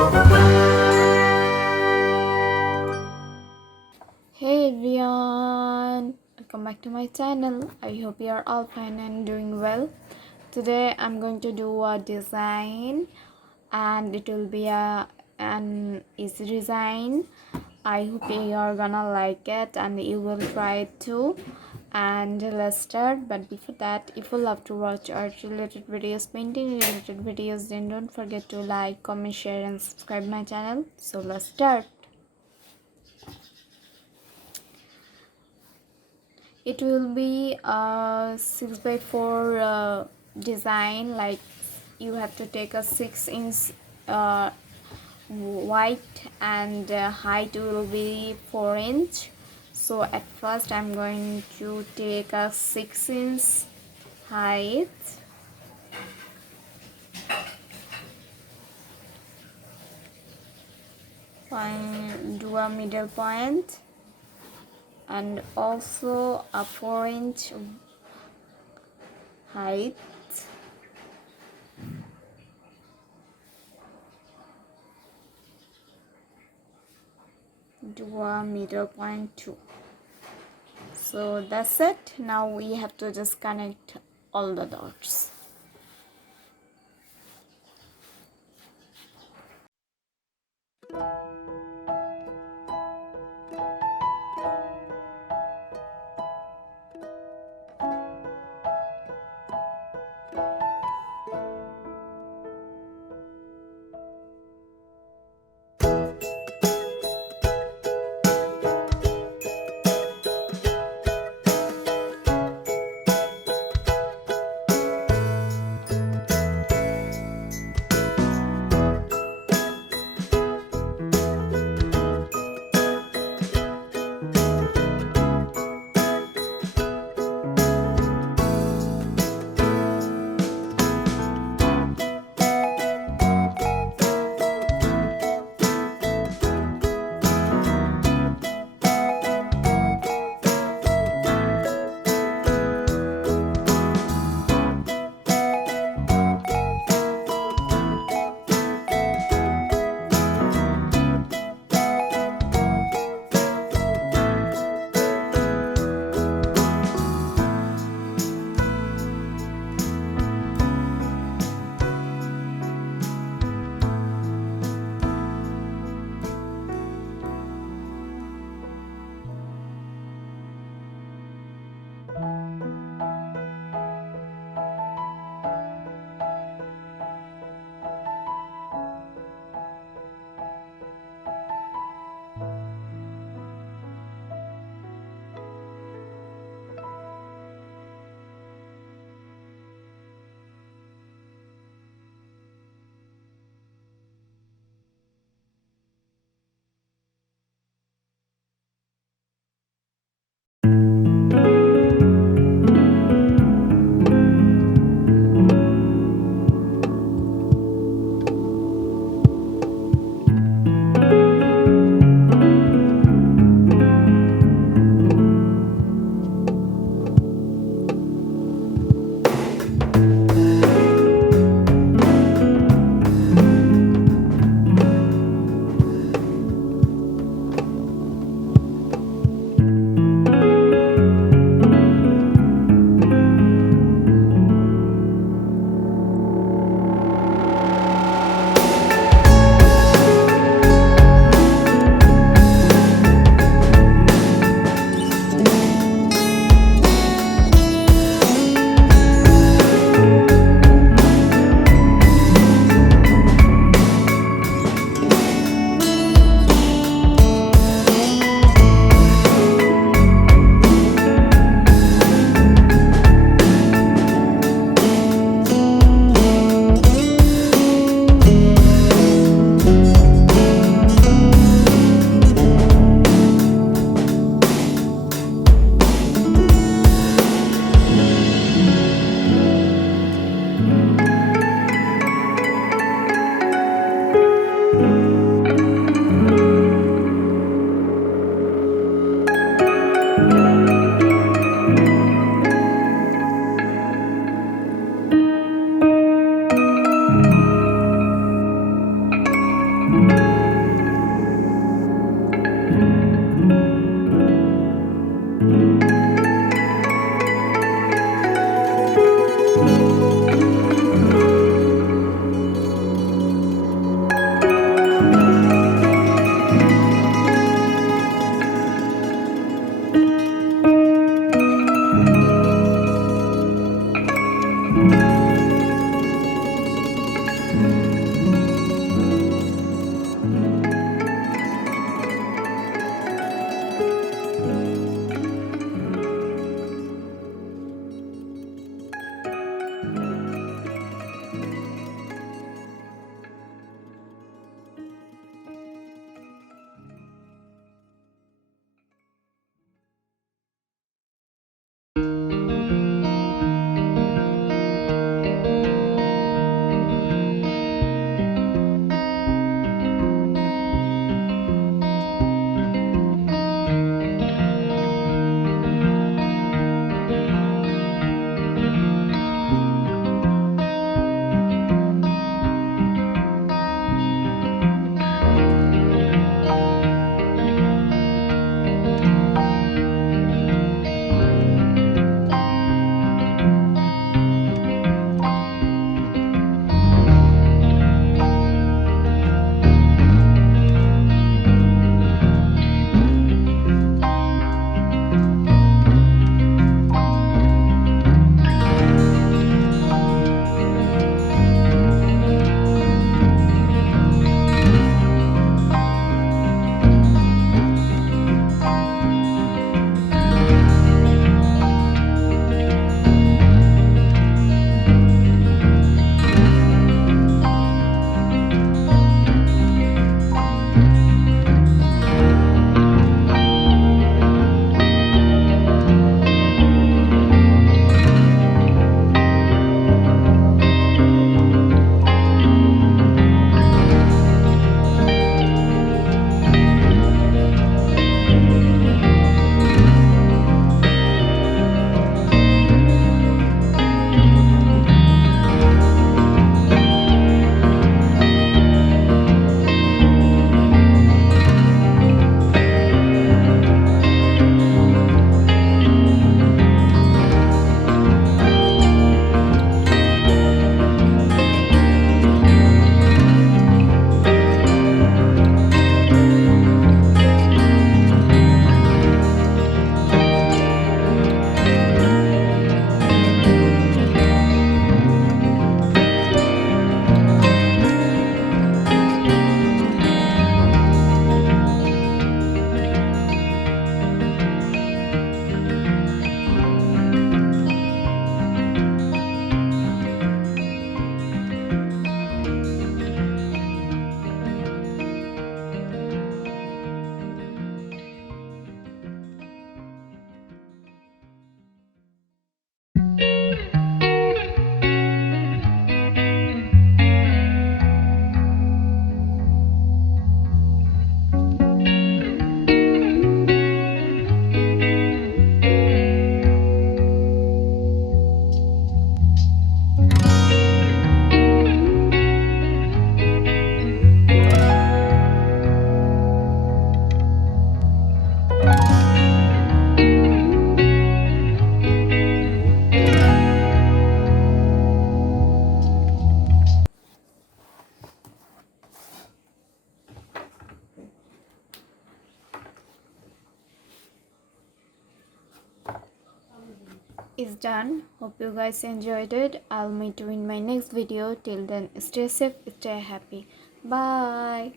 Hey everyone, welcome back to my channel. I hope you are all fine and doing well. Today I'm going to do a design and it will be an easy design. I hope you are gonna like it and you will try it too. And let's start. But before that, if you love to watch art related videos, painting related videos, then don't forget to like, comment, share and subscribe my channel. So let's start. It will be a 6 by 4 design. Like you have to take a 6 inch width and height will be 4 inch. So at first I'm going to take a 6 inch height, do a middle point and also a 4 inch height, do a middle point too. So that's it. Now we have to just connect all the dots. is done. Hope you guys enjoyed it. I'll meet you in my next video. Till then, stay safe, stay happy. Bye.